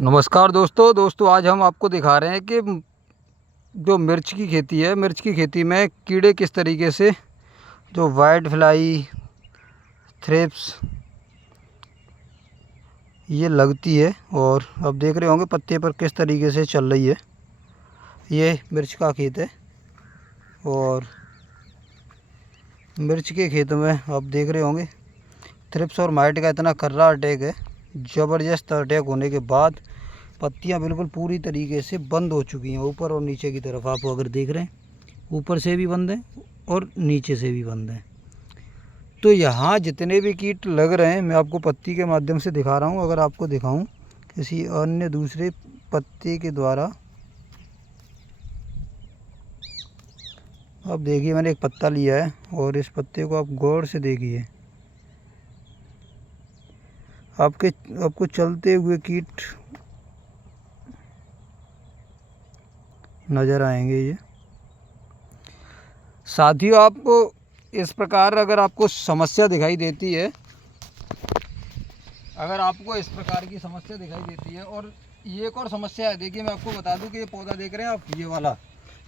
नमस्कार दोस्तों आज हम आपको दिखा रहे हैं कि जो मिर्च की खेती है, मिर्च की खेती में कीड़े किस तरीके से जो वाइट फ्लाई, थ्रिप्स ये लगती है। और अब देख रहे होंगे पत्ते पर किस तरीके से चल रही है। ये मिर्च का खेत है और मिर्च के खेत में आप देख रहे होंगे थ्रिप्स और माइट का इतना कर्रा अटैक है। ज़बरदस्त अटैक होने के बाद पत्तियां बिल्कुल पूरी तरीके से बंद हो चुकी हैं, ऊपर और नीचे की तरफ। आप अगर देख रहे हैं ऊपर से भी बंद है और नीचे से भी बंद है। तो यहाँ जितने भी कीट लग रहे हैं मैं आपको पत्ती के माध्यम से दिखा रहा हूँ। अगर आपको दिखाऊं किसी अन्य दूसरे पत्ते के द्वारा, आप देखिए मैंने एक पत्ता लिया है और इस पत्ते को आप गौर से देखिए। आपको चलते हुए कीट नज़र आएंगे। ये साथियों, आपको इस प्रकार अगर आपको समस्या दिखाई देती है, अगर आपको इस प्रकार की समस्या दिखाई देती है और ये एक और समस्या है। देखिए मैं आपको बता दूं कि ये पौधा देख रहे हैं आप, ये वाला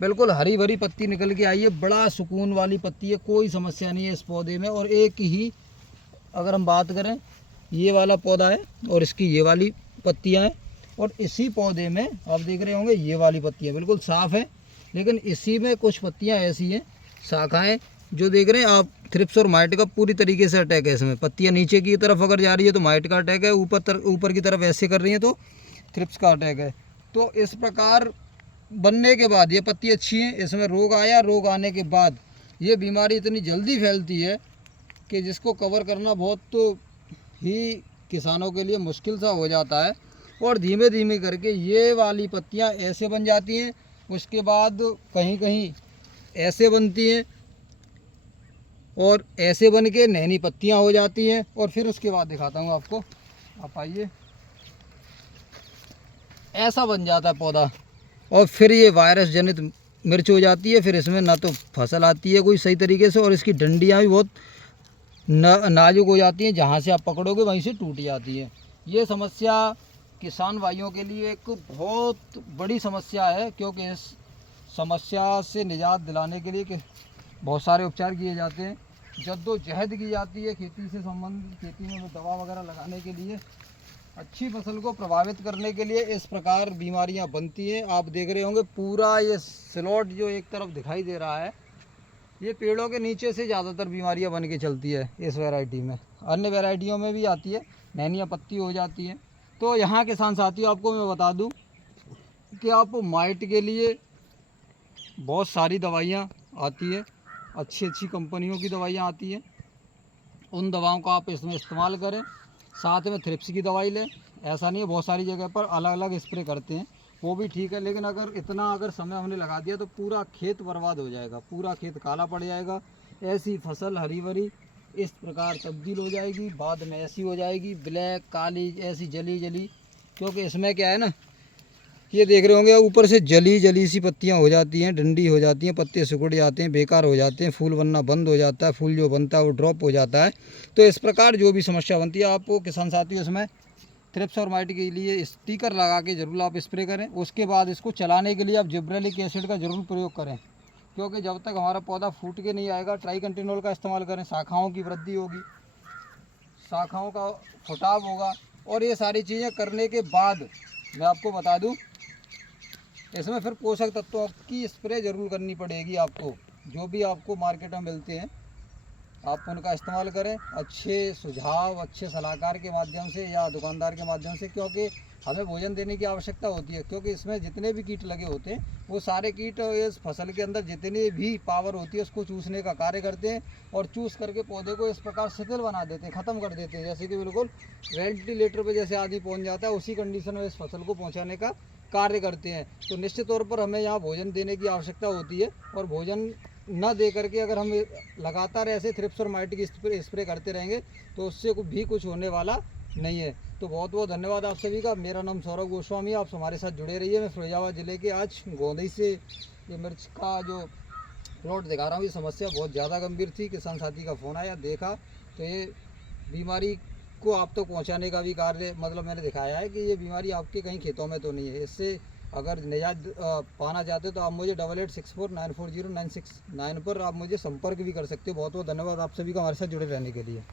बिल्कुल हरी भरी पत्ती निकल के आई है, बड़ा सुकून वाली पत्ती है, कोई समस्या नहीं है इस पौधे में। और एक ही अगर हम बात करें, ये वाला पौधा है और इसकी ये वाली पत्तियाँ हैं, और इसी पौधे में आप देख रहे होंगे ये वाली पत्तियाँ बिल्कुल साफ़ है, लेकिन इसी में कुछ पत्तियाँ ऐसी हैं, शाखाएँ जो देख रहे हैं आप, थ्रिप्स और माइट का पूरी तरीके से अटैक है इसमें। पत्तियाँ नीचे की तरफ अगर जा रही है तो माइट का अटैक है, ऊपर की तरफ ऐसे कर रही है तो थ्रिप्स का अटैक है। तो इस प्रकार बनने के बाद ये पत्ती अच्छी है, इसमें रोग आया, रोग आने के बाद ये बीमारी इतनी जल्दी फैलती है कि जिसको कवर करना बहुत ही किसानों के लिए मुश्किल सा हो जाता है। और धीमे धीमे करके ये वाली पत्तियाँ ऐसे बन जाती हैं, उसके बाद कहीं कहीं ऐसे बनती हैं और ऐसे बन के नैनी पत्तियाँ हो जाती हैं। और फिर उसके बाद दिखाता हूँ आपको, आप आइए, ऐसा बन जाता है पौधा। और फिर ये वायरस जनित मिर्च हो जाती है। फिर इसमें ना तो फसल आती है कोई सही तरीके से, और इसकी डंडियाँ भी बहुत नाजुक हो जाती हैं, जहाँ से आप पकड़ोगे वहीं से टूट जाती है। ये समस्या किसान भाइयों के लिए एक बहुत बड़ी समस्या है, क्योंकि इस समस्या से निजात दिलाने के लिए बहुत सारे उपचार किए जाते हैं, जद्दोजहद की जाती है खेती से संबंधित, खेती में दवा वगैरह लगाने के लिए, अच्छी फसल को प्रभावित करने के लिए इस प्रकार बीमारियां बनती हैं। आप देख रहे होंगे पूरा ये स्लॉट जो एक तरफ दिखाई दे रहा है, ये पेड़ों के नीचे से ज़्यादातर बीमारियां बन के चलती है इस वैरायटी में। अन्य वैरायटियों में भी आती है, नैनियाँ पत्ती हो जाती हैं। तो यहाँ किसान साथियों, आपको मैं बता दूँ कि आप माइट के लिए बहुत सारी दवाइयाँ आती है, अच्छी अच्छी कंपनियों की दवाइयाँ आती हैं, उन दवाओं का आप इसमें इस्तेमाल करें। साथ में थ्रिप्स की दवाई लें। ऐसा नहीं है, बहुत सारी जगह पर अलग अलग स्प्रे करते हैं, वो भी ठीक है, लेकिन अगर समय हमने लगा दिया तो पूरा खेत बर्बाद हो जाएगा, पूरा खेत काला पड़ जाएगा, ऐसी फसल हरी भरी इस प्रकार तब्दील हो जाएगी, बाद में ऐसी हो जाएगी ब्लैक काली, ऐसी जली जली। क्योंकि इसमें क्या है ना, ये देख रहे होंगे ऊपर से जली जली सी पत्तियां हो जाती हैं, डंडी हो जाती हैं, पत्ते सिकुड़ जाते हैं, बेकार हो जाते हैं, फूल बनना बंद हो जाता है, फूल जो बनता है वो ड्रॉप हो जाता है। तो इस प्रकार जो भी समस्या बनती है, आपको किसान साथियों इसमें थ्रिप्स और माइट के लिए स्टिकर लगा के ज़रूर आप स्प्रे करें। उसके बाद इसको चलाने के लिए आप जिब्रेलिक एसिड का ज़रूर प्रयोग करें, क्योंकि जब तक हमारा पौधा फूट के नहीं आएगा, ट्राइकंटिनोल का इस्तेमाल करें। शाखाओं की वृद्धि होगी, शाखाओं का फुटाव होगा, और ये सारी चीज़ें करने के बाद मैं आपको बता दूँ, इसमें फिर पोषक तत्वों की स्प्रे ज़रूर करनी पड़ेगी आपको। जो भी आपको मार्केट में मिलते हैं आप उनका इस्तेमाल करें, अच्छे सुझाव, अच्छे सलाहकार के माध्यम से या दुकानदार के माध्यम से, क्योंकि हमें भोजन देने की आवश्यकता होती है। क्योंकि इसमें जितने भी कीट लगे होते हैं वो सारे कीट इस फसल के अंदर जितनी भी पावर होती है उसको चूसने का कार्य करते हैं, और चूस करके पौधे को इस प्रकार शिथिल बना देते हैं, ख़त्म कर देते हैं, जैसे कि बिल्कुल वेंटिलेटर पर जैसे आदमी पहुँच जाता है, उसी कंडीशन में इस फसल को पहुँचाने का कार्य करते हैं। तो निश्चित तौर पर हमें यहाँ भोजन देने की आवश्यकता होती है, और भोजन न दे करके अगर हम लगातार ऐसे थ्रिप्स और माइट की स्प्रे करते रहेंगे तो उससे भी कुछ होने वाला नहीं है। तो बहुत बहुत धन्यवाद आप सभी का। मेरा नाम सौरभ गोस्वामी, आप हमारे साथ जुड़े रहिए। मैं फिरोजाबाद ज़िले के आज गोंदई से ये मिर्च का जो प्लॉट दिखा रहा हूँ, ये समस्या बहुत ज़्यादा गंभीर थी। किसान साथी का फ़ोन आया, देखा तो ये बीमारी को आप तक पहुंचाने का भी कार्य मतलब मैंने दिखाया है कि ये बीमारी आपके कहीं खेतों में तो नहीं है। इससे अगर निजात पाना चाहते हो तो आप मुझे 8864940969 पर आप मुझे संपर्क भी कर सकते हो। बहुत बहुत धन्यवाद आप सभी का हमारे साथ जुड़े रहने के लिए।